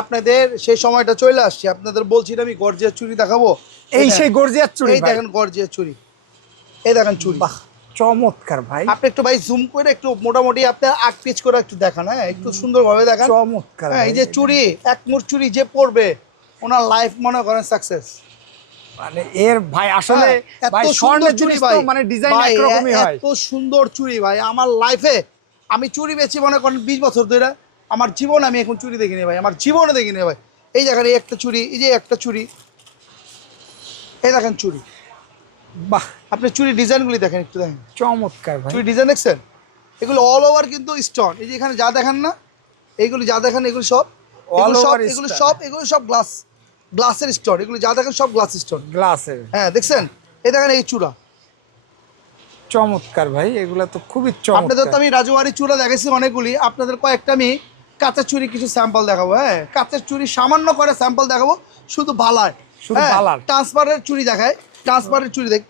আপনাদের সেই সময়টা চলে আসছে, আপনাদের বলছি না আমি গর্জিয়াস চুড়ি দেখাবো। এই সেই গর্জিয়াস চুড়ি, এই দেখেন গর্জিয়াস চুড়ি, এই দেখেন চুড়ি। বাহ চমৎকার ভাই, আপনি একটু ভাই জুম করে একটু মোটামুটি আপনার 8 পিচ করে একটু দেখান, হ্যাঁ একটু সুন্দরভাবে দেখান। চমৎকার হ্যাঁ ভাই। এই যে চুড়ি, এক মুঠ চুড়ি যে পড়বে ওনার লাইফ মনে করেন সাকসেস। মানে এর ভাই আসলে ভাই এত সুন্দর স্বর্ণের চুড়ি জিনিস ভাই, তো মানে ডিজাইন ভাই, একরকমই হয়। এত সুন্দর চুড়ি ভাই, আমার লাইফে আমি চুড়ি বেচি মনে করেন 20 বছর ধরে, আমার জীবন আমি এখন চুড়ি দেখিনি ভাই, আমার জীবনে দেখিনি ভাই। এই দেখেন এই একটা চুড়ি, এই যে একটা চুড়ি, এই দেখেন চুড়ি। বাহ আপনি চুড়ি ডিজাইনগুলি দেখেন, একটু দেখেন চমৎকার ভাই, চুড়ি ডিজাইন দেখছেন, এগুলো অল ওভার কিন্তু স্টোন। এই যে এখানে যা দেখেন না, এইগুলি যা দেখেন এগুলো সব, All over এগুলো সব গ্লাসের স্টোন, এগুলো যা দেখেন সব গ্লাস স্টোন। গ্লাসের। হ্যাঁ দেখছেন, এই দেখেন এই চূড়া। চমৎকার ভাই, এগুলা তো খুবই আপনাদের তো চমৎকার। আমি রাজওয়ারি চূড়া দেখাইছি অনেকগুলি, আপনাদের কয়েকটা আমি কাঁচের চুড়ি কিছু স্যাম্পল দেখাবো। হ্যাঁ কাঁচের চুড়ি সামান্য করে স্যাম্পল দেখাবো, শুধু বালার, শুধু বালার। ট্রান্সফারের চুড়ি দেখায়, ট্রান্সফারের চুড়ি দেখ।